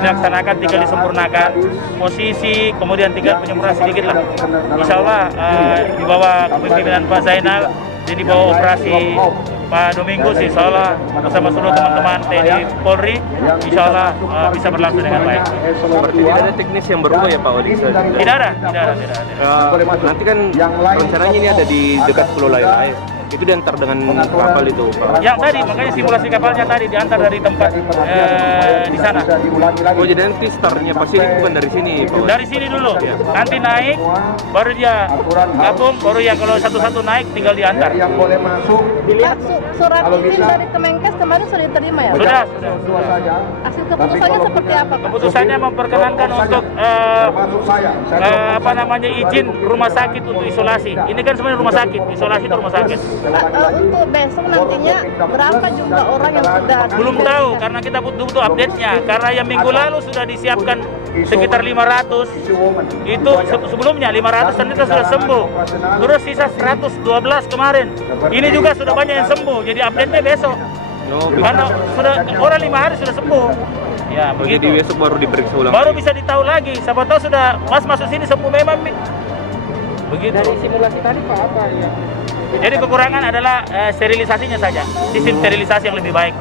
Dilaksanakan, tinggal disempurnakan posisi, kemudian tinggal penyempurnaan sedikit lah. Insya Allah di bawah kepemimpinan Pak Zainal, di bawah operasi Pak Domingo, insya Allah bersama seluruh teman-teman TNI Polri, insya Allah bisa berlangsung dengan baik. Berarti tidak ada teknis yang berubah ya Pak Wali? Tidak ada. Nanti kan rencananya ini ada di dekat Pulau Lailai. Itu diantar dengan kapal itu Pak? Yang tadi, makanya simulasi kapalnya tadi diantar dari tempat di sana. Oh, jadi nanti startnya pasti bukan dari sini Pak? Dari sini dulu, nanti naik, baru dia gabung, baru yang kalau satu-satu naik tinggal diantar. Pak, surat izin dari Kemenkes kemarin sudah diterima ya? Sudah. Hasil keputusannya seperti apa, Pak? Keputusannya memperkenankan untuk izin rumah sakit untuk isolasi. Ini kan sebenarnya rumah sakit, isolasi itu rumah sakit. Untuk besok nantinya berapa jumlah orang yang sudah? Belum tahu, karena kita butuh update-nya. Karena yang minggu lalu sudah disiapkan sekitar 500. Itu sebelumnya 500 ternyata sudah sembuh. Terus sisa 112 kemarin. Ini juga sudah banyak yang sembuh. Jadi update-nya besok. Karena sudah orang 5 hari sudah sembuh. Ya, begitu. Jadi besok baru diperiksa ulang. Baru bisa ditahu lagi. Siapa tahu sudah pas masuk sini sembuh memang. Begitu. Dari simulasi tadi Pak apa ya? Jadi kekurangan adalah sterilisasinya saja. Sistem sterilisasi yang lebih baik.